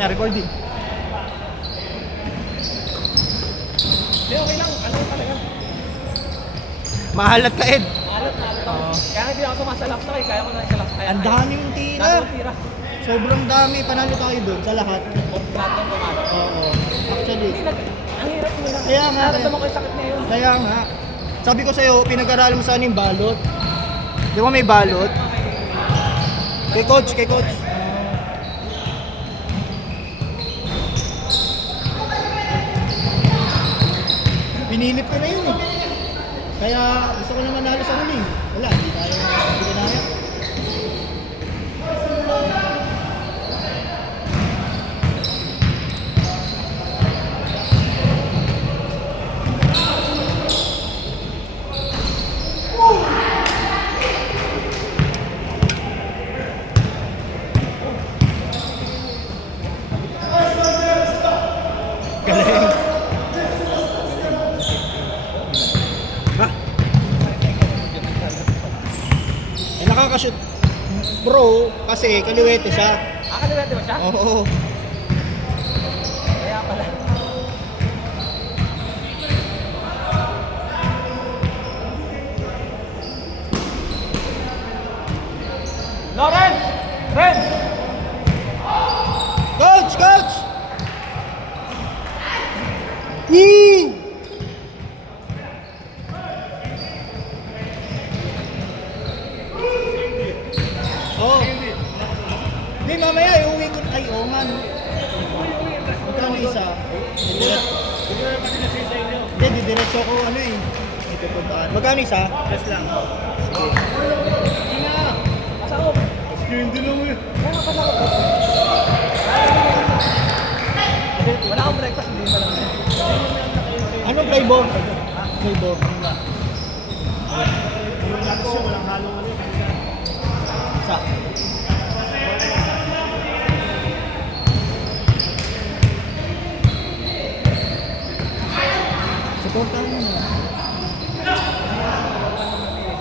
Ay, recording. Hindi, okay lang. Ano talaga? Mahalat ka, Ed. Maalat na ako. Oo. Kaya hindi ako sumasalak sa kaya ko na isalak sa kaya. Ang daming tira. Daming tira. Sobrang dami. Panalo tayo doon sa lahat. Lahat ng pumalat. Oo. Actually. Hindi, ang hirap mo lang. Kaya nga, Nararamdaman ko yung sakit ngayon. Kaya nga. Sabi ko sa'yo, pinag-aralan mo saan yung balot. Di ba may balot? Kay coach, kay coach. Pinilip ko na yun eh. Kaya gusto ko na manalo sa huli. Wala, hindi kinaya. Galing. Ha? Eh, nakakashoot bro kasi kaliwete siya. Kaliwete ba siya? Oo. Kaya pala. Lawrence! Ren! Coach! Coach! Yee! Oh. Hindi, mamaya iuwi ko. Ay, oo man. Magkano isa? Hindi, didiretso ko ano eh. Ito puntaan. Magkano isa? Yes lang. Sige. Pasahog! Hindi lang eh. Kaya nga pasahog. Wala akong breakfast, hindi pa lang. Anong flavor? Flavor. Walang halong ulit. Sa? Supportahan mo na.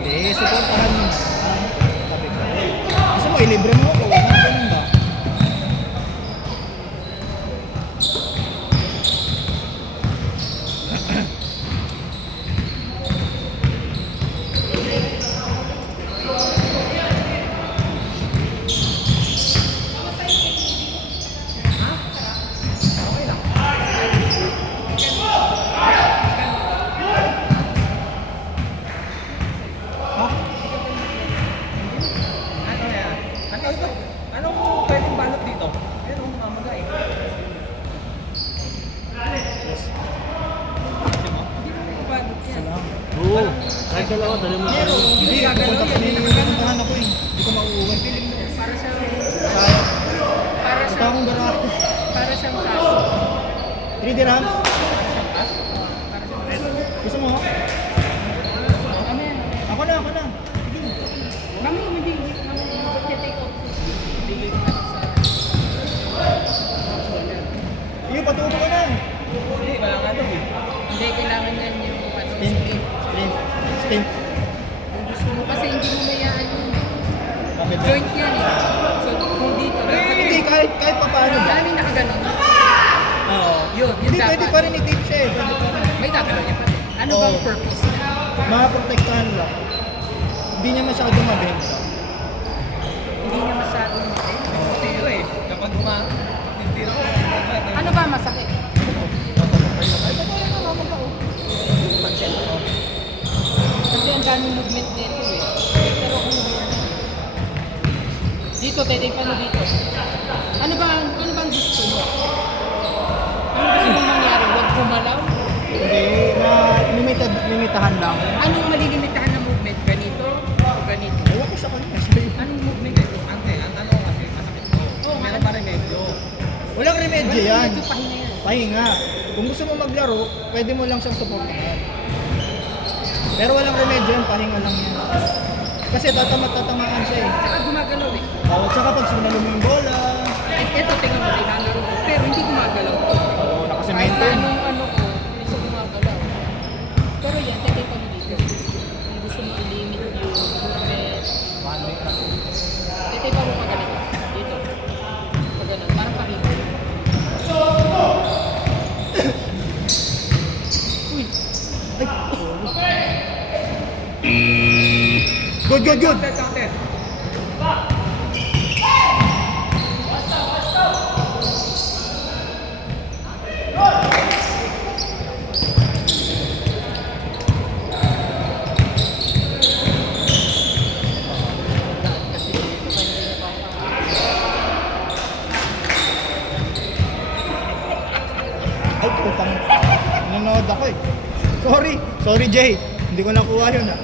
Hindi, supportahan mo. Sabi ko. Gusto mo, ilibre mo ako. Ganun ba? Ha? Ano yan? Ano ito? Anong pwedeng balot dito? Ayun, ang mamagay. Hindi mo may balot yan. Oo. Kahit dalawa, dali mo. Pero, Hindi, pupunta pa rin. Pupuntahan ako eh. Hindi ko mauuwi. Piling mo para sa Sayang. para Ito sa akong dara. para siyang kaso. 3 dirhams. Para siyang kaso. Para siyang kaso. Gusto mo? Ano yan? Ako na, ako na. Sige. Mami, hindi. Mami, take out. Bigay ko na lang sa... Iyo, patuto ka na. Hindi, wala nga daw eh. Hindi, kailangan yan yung ano, Stint. split. Stint. Stint. Kung gusto mo kasi hindi mo mayaan yun. Bakit? Joint yan eh. So, kung dito, Hindi, kahit pa paano ba? Alam yung nakaganon. Oo. Yun Hindi, dapat. pwede pa rin i-tape siya eh. Pwede pa rin. May gagalaw niya pa rin. Ano bang Oo. purpose? Maprotektahan lang. Hindi niya masyado mabenta. Hindi niya masyadong tira eh. Kapag tira ko, ano ba masakit? Kasi ang daming movement dito eh. Pero kung dito, tetipan mo dito. Ano bang gusto mo? Ano gusto mong mangyari? Huwag gumalaw? Hindi, limitahan lang. Anong malilimitahan na movement? Ganito o ganito? Ewan ko sa kanya. Sa'yo. Anong movement ito? Ang ano kasi masakit ko. Meron pa rin medyo. Walang remedyo yan. Medyo pahinga yan. Pahinga. Kung gusto mo maglaro, pwede mo lang siyang supportahan. Pero walang remedyo yan, pahinga lang yan. Kasi tatamaan siya eh. Saka gumagalaw eh. Tsaka pag sinalo mo yung bola, Ito, tingnan mo, nilalaro ko. Pero hindi gumagalaw. Kahit nakasemento. anong ano ko, hindi siya gumagalaw. Pero yan, tete pa mo dito. Kung gusto mo i-limit yung movement, tete pa mo pa ganito. Dito. Pag ganun, parang pahinga. Good, good, good. Counter. Ay, putang. Nanonood ako eh. Sorry. Sorry, Jay. Hindi ko nakuha yun ah.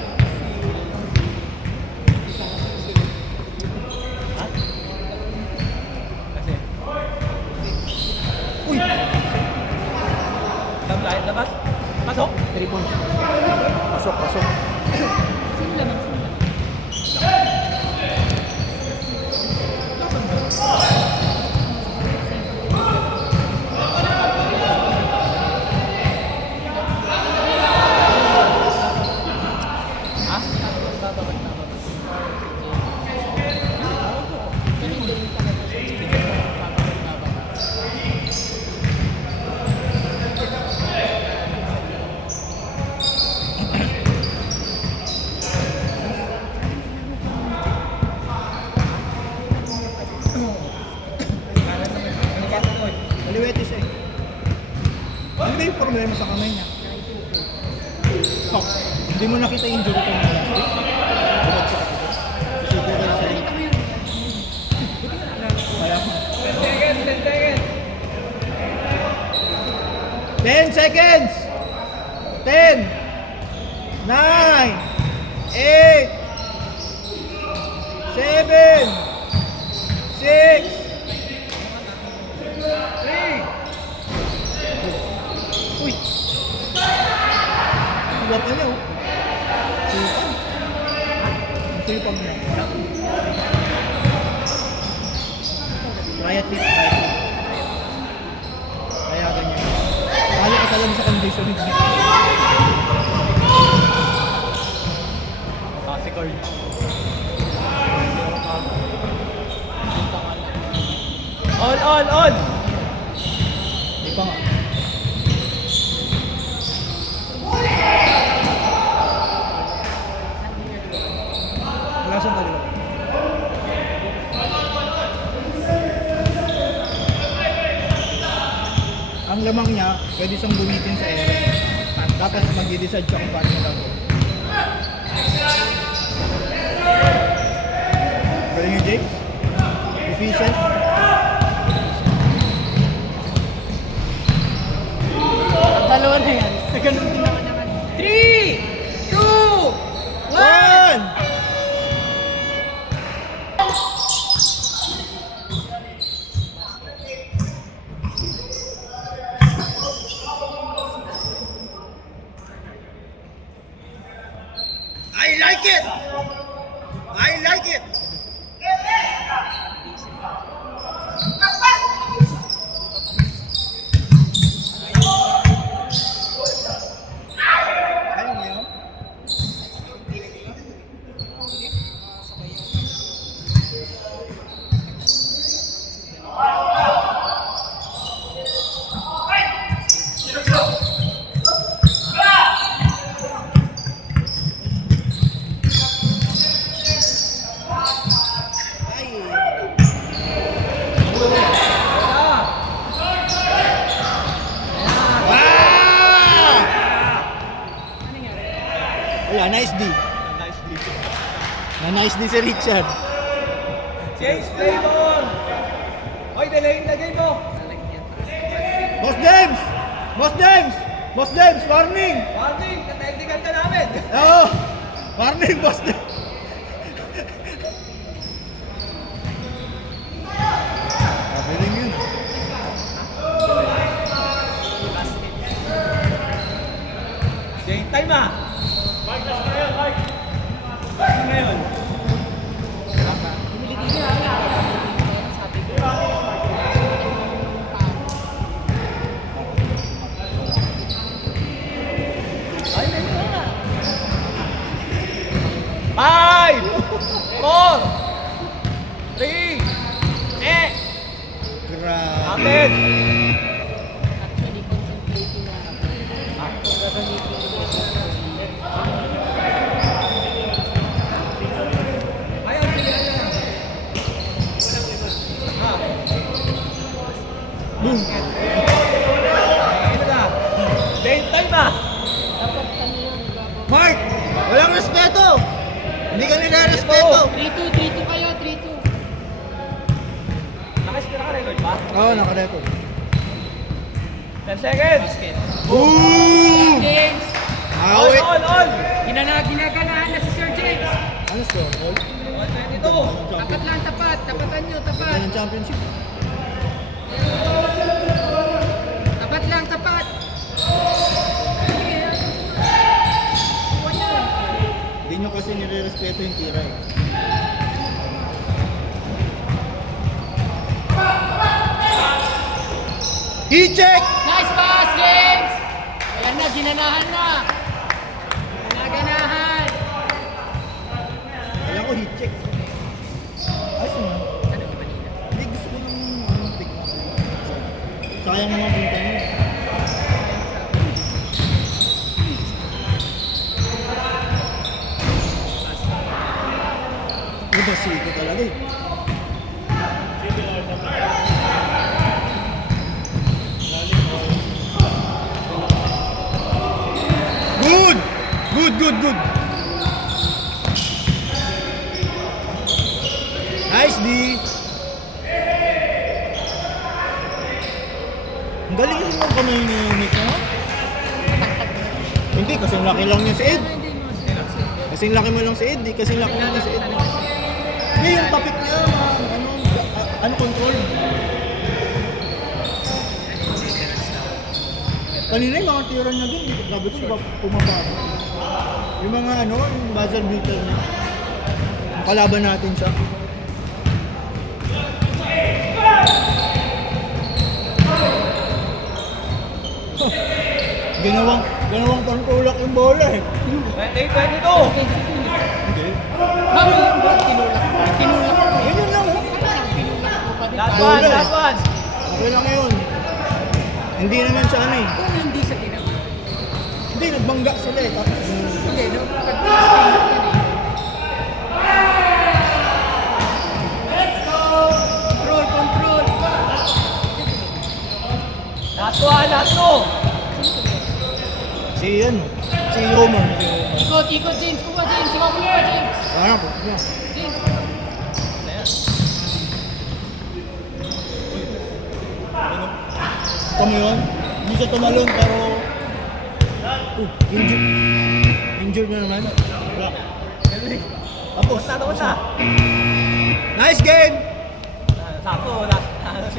Kasi. Uy! Labas. Pasok. 3 points. Pasok, pasok. Sino naman? Ha? Bababa. Pero hindi rin talaga siya. Bababa. Ano ba ito? Maliwetis eh. Ano ba yung problema sa kamay niya? Oh, hindi mo nakita yung injury ko ng last week? Bumagsak ako. Siguro ka sa Nakita mo yun. Kaya ko. 10 seconds. 10 seconds! 10 9 8 7 6 3. Uy! Iba pa niya oh. Sipag. Ang sipag niya. Riot hit, riot hit. Kaya ganyan. Kala ka talaga sa conditioning niya. Kasi card. On. Di pa nga. Wala siyang kaliwa. Ang lamang niya, pwede siyang gamitin sa ere. Tapos mag-decide siya kung paano niya gagawin. Galing niyo, Jake? Efficient? Dalawa na yan. Ganun din naman naman. 3, 2, 1! I like it! I like it! Ayaw mo yun? Wow! Ano nangyari? Wala, nice D. Nice lead. Na-nice D si Richard. Change flavor. Hoy, delayin na game mo. Salag niya. Boss James! Boss James! Boss James, warning! Warning, na-technical ka namin. Oo! Warning, Boss James! Sabi rin yun. Game time ah. Mike, last na yan, Mike. Last na ngayon. Humiliti niya. Sabi ko. Ay, may na. 5, 4, 3, Grabe. Amen. Actually, contemplating na ako. Kung gagamitin ko Boom! Ano na? Game time ah! Dapat ano lang, ibabaw. Mark! Walang respeto! Hindi ka nila-respeto! 3-2 kayo, 3-2. Naka-record ba? Oo, naka-record. 10 seconds! Basket. Boom! James! On, Awit! on! Ginaganahan na si Sir James. Ano score? All? 122! Tapat lang, tapat. Tapatan nyo, tapat. Ganda ng championship. Tapat lang, tapat. Hindi nyo kasi nire-respeto yung tira eh. I-check! Nice pass, James! Ayan na, ginanahan na. Ginaganahan. Alam ko hit-check. Ayos naman. Ano ba kanina? Hindi, gusto ko ng pick. Sayang naman punta nyo. Iba sito talaga eh. Good! Good! Nice D! Ang galing yung mga kamay ni Nick, no? Hindi, kasing laki lang niya si Ed. Hindi mo sinusunod. Kasing laki mo lang si Ed, kasing laki lang niya si Ed. Hindi, yung tapik niya, ano control? Kanina yung mga tira niya dun, grabe ko, diba pumaba. Yung mga yung buzzer beater niya. Ang kalaban natin siya. Ginawang pangtulak yung bola eh. 2022! Hindi. Bawal yung ball, tinulak mo. Tinulak mo. Ganyan lang. Tinulak mo pa din. Last Bola one, eh. last one! Okay lang yun. Hindi naman siya eh. Kung hindi sa ginawa. Hindi, nagbangga sila eh. Tapos Hindi, no? Pag-posting mo yan eh. Control. Last one, last two! si Roman. Ikot, James. Kuha, James. Kuha, James. Parang po. James. Kami yun. Hindi siya tumalon pero... injured. Injured na naman. Wala. Tapos. Tapos na! Nice game! Sakto, last.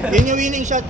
Yan yung winning shot.